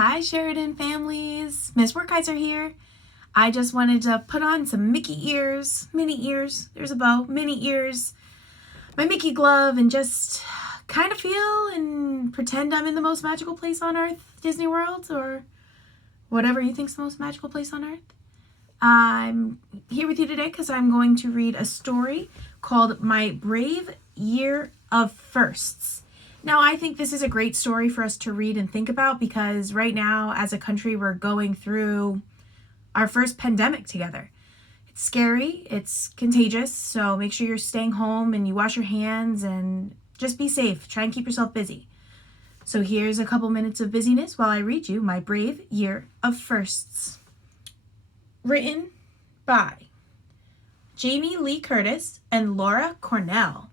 Hi Sheridan families, Miss Werkheiser here. I just wanted to put on some Mickey ears, mini ears, there's a bow, mini ears, my Mickey glove, and just kind of feel and pretend I'm in the most magical place on earth, Disney World, or whatever you think's the most magical place on earth. I'm here with you today because I'm going to read a story called My Brave Year of Firsts. Now, I think this is a great story for us to read and think about because right now, as a country, we're going through our first pandemic together. It's scary, it's contagious, so make sure you're staying home and you wash your hands and just be safe. Try and keep yourself busy. So here's a couple minutes of busyness while I read you My Brave Year of Firsts. Written by Jamie Lee Curtis and Laura Cornell.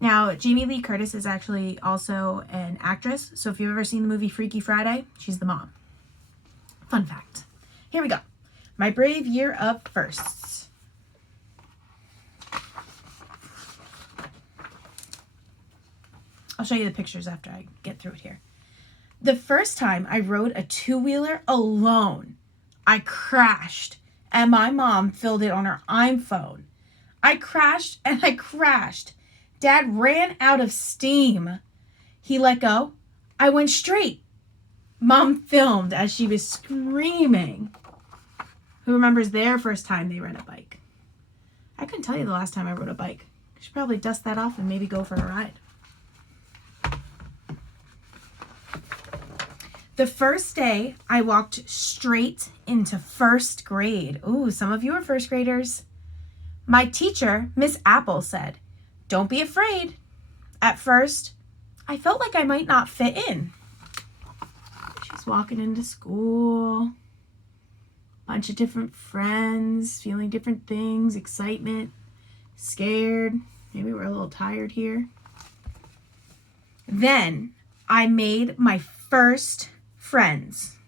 Now, Jamie Lee Curtis is actually also an actress, so if you've ever seen the movie Freaky Friday, she's the mom. Fun fact. Here we go. My Brave Year of Firsts. I'll show you the pictures after I get through it here. The first time I rode a two-wheeler alone, I crashed, and my mom filmed it on her iPhone. I crashed and I crashed. Dad ran out of steam. He let go. I went straight. Mom filmed as she was screaming. Who remembers their first time they rode a bike? I couldn't tell you the last time I rode a bike. I should probably dust that off and maybe go for a ride. The first day, I walked straight into first grade. Ooh, some of you are first graders. My teacher, Miss Apple, said, "Don't be afraid." At first, I felt like I might not fit in. She's walking into school, bunch of different friends, feeling different things, excitement, scared. Maybe we're a little tired here. Then I made my first friends.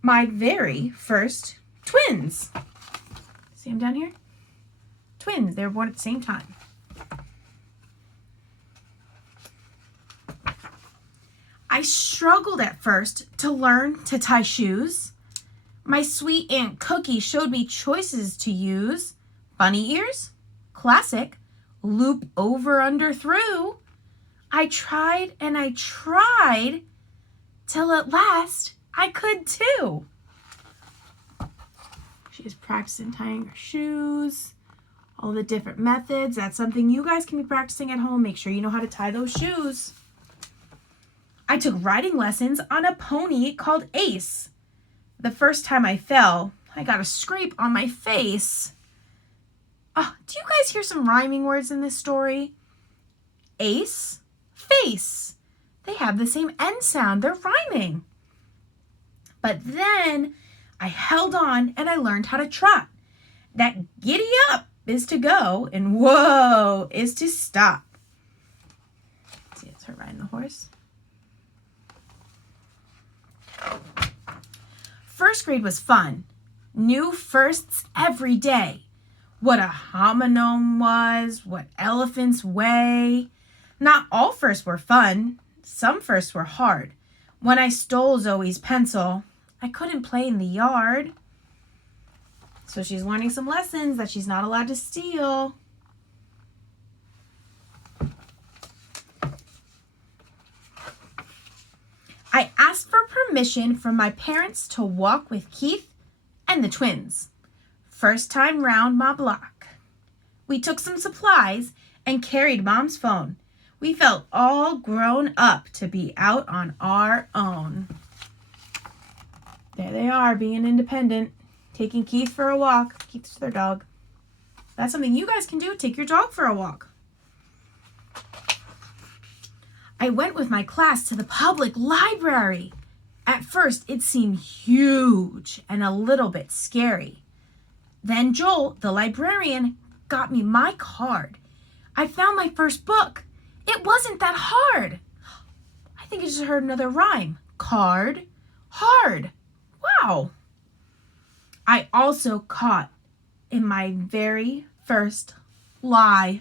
My very first twins. See them down here? Twins. They were born at the same time. I struggled at first to learn to tie shoes. My sweet Aunt Cookie showed me choices to use. Bunny ears, classic, loop over, under, through. I tried and I tried till at last I could too. She is practicing tying her shoes, all the different methods. That's something you guys can be practicing at home. Make sure you know how to tie those shoes. I took riding lessons on a pony called Ace. The first time I fell, I got a scrape on my face. Oh, do you guys hear some rhyming words in this story? Ace, face. They have the same N sound. They're rhyming. But then I held on and I learned how to trot. That giddy up is to go and whoa is to stop. See, it's her riding the horse. First grade was fun. New firsts every day. What a hominem was, what elephants weigh. Not all firsts were fun. Some firsts were hard. When I stole Zoe's pencil, I couldn't play in the yard. So she's learning some lessons that she's not allowed to steal. I asked for permission from my parents to walk with Keith and the twins. First time round my block. We took some supplies and carried Mom's phone. We felt all grown up to be out on our own. There they are, being independent, taking Keith for a walk. Keith's their dog. That's something you guys can do. Take your dog for a walk. I went with my class to the public library. At first, it seemed huge and a little bit scary. Then Joel, the librarian, got me my card. I found my first book. It wasn't that hard. I think I just heard another rhyme. Card, hard. Wow. I also caught in my very first lie.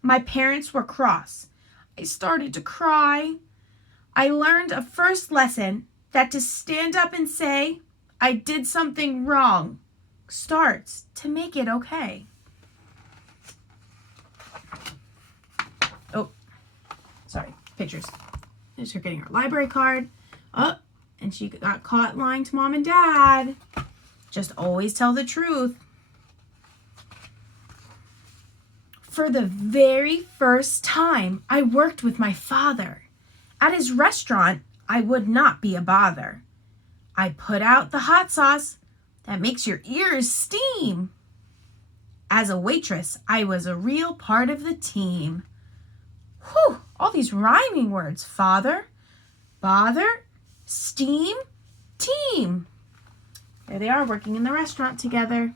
My parents were cross. I started to cry. I learned a first lesson that to stand up and say, I did something wrong, starts to make it okay. Oh, sorry, pictures. There's her getting her library card. Oh, and she got caught lying to mom and dad. Just always tell the truth. For the very first time, I worked with my father. At his restaurant, I would not be a bother. I put out the hot sauce that makes your ears steam. As a waitress, I was a real part of the team. Whew, all these rhyming words. Father, bother, steam, team. There they are working in the restaurant together.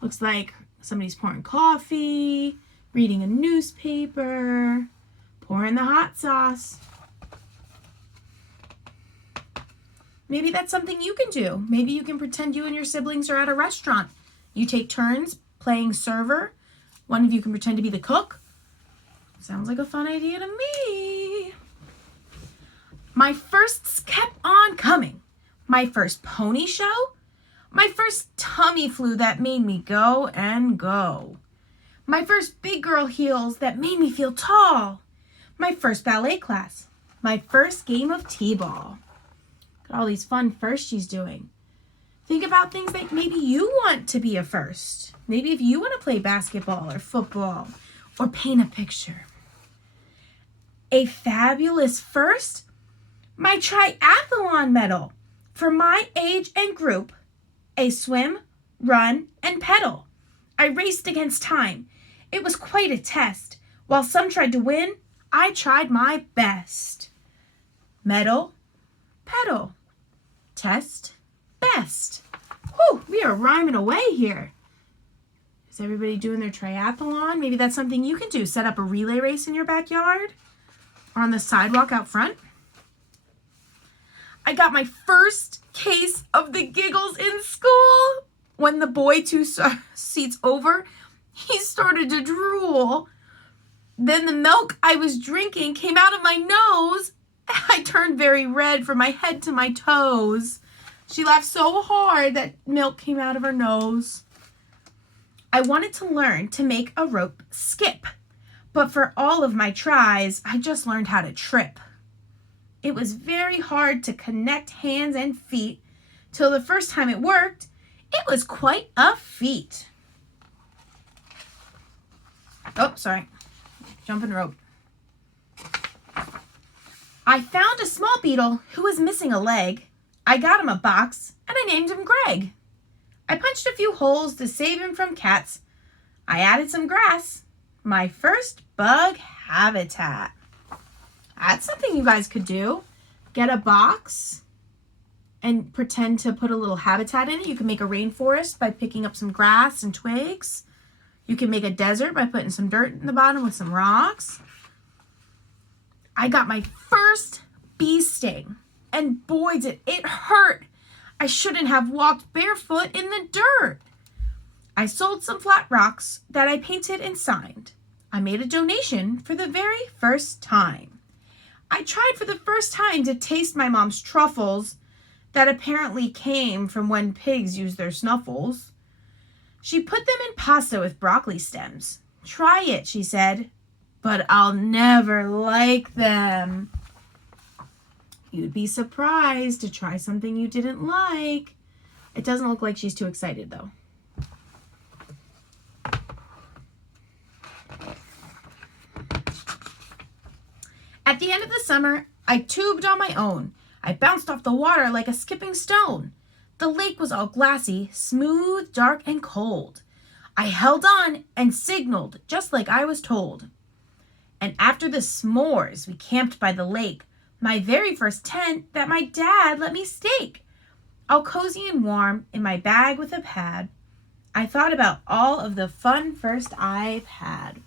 Looks like somebody's pouring coffee, reading a newspaper, pouring the hot sauce. Maybe that's something you can do. Maybe you can pretend you and your siblings are at a restaurant. You take turns playing server. One of you can pretend to be the cook. Sounds like a fun idea to me. My firsts kept on coming. My first pony show. My first tummy flu that made me go and go. My first big girl heels that made me feel tall. My first ballet class. My first game of t-ball. Look at all these fun firsts she's doing. Think about things that maybe you want to be a first. Maybe if you want to play basketball or football or paint a picture. A fabulous first, my triathlon medal for my age and group. A swim, run, and pedal. I raced against time. It was quite a test. While some tried to win, I tried my best. Medal, pedal, test, best. Whew, we are rhyming away here. Is everybody doing their triathlon? Maybe that's something you can do. Set up a relay race in your backyard or on the sidewalk out front. I got my first case of the giggles in school. When the boy 2 seats over, he started to drool. Then the milk I was drinking came out of my nose. I turned very red from my head to my toes. She laughed so hard that milk came out of her nose. I wanted to learn to make a rope skip, but for all of my tries, I just learned how to trip. It was very hard to connect hands and feet. Till the first time it worked, it was quite a feat. Oh, sorry. Jumping rope. I found a small beetle who was missing a leg. I got him a box and I named him Greg. I punched a few holes to save him from cats. I added some grass. My first bug habitat. That's something you guys could do. Get a box and pretend to put a little habitat in it. You can make a rainforest by picking up some grass and twigs. You can make a desert by putting some dirt in the bottom with some rocks. I got my first bee sting, and boy, did it hurt. I shouldn't have walked barefoot in the dirt. I sold some flat rocks that I painted and signed. I made a donation for the very first time. I tried for the first time to taste my mom's truffles that apparently came from when pigs used their snuffles. She put them in pasta with broccoli stems. Try it, she said, but I'll never like them. You'd be surprised to try something you didn't like. It doesn't look like she's too excited, though. At the end of the summer, I tubed on my own. I bounced off the water like a skipping stone. The lake was all glassy, smooth, dark, and cold. I held on and signaled just like I was told. And after the s'mores, we camped by the lake, my very first tent that my dad let me stake. All cozy and warm in my bag with a pad. I thought about all of the fun first I've had.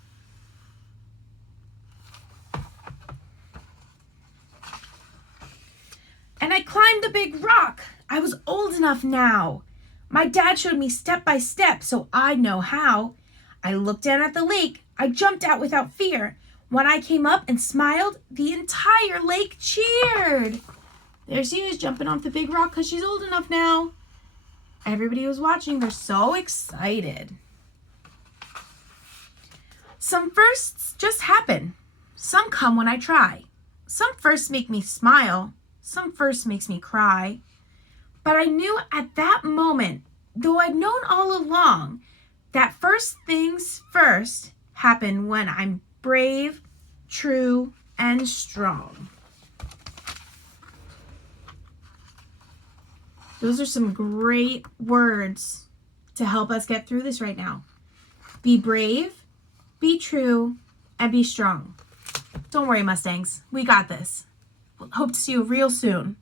And I climbed the big rock. I was old enough now. My dad showed me step by step so I'd know how. I looked down at the lake. I jumped out without fear. When I came up and smiled, the entire lake cheered. There she is, jumping off the big rock because she's old enough now. Everybody was watching. They're so excited. Some firsts just happen. Some come when I try. Some firsts make me smile. Some firsts makes me cry. But I knew at that moment, though I'd known all along, that first things first happen when I'm brave, true, and strong. Those are some great words to help us get through this right now. Be brave, be true, and be strong. Don't worry, Mustangs. We got this. Hope to see you real soon.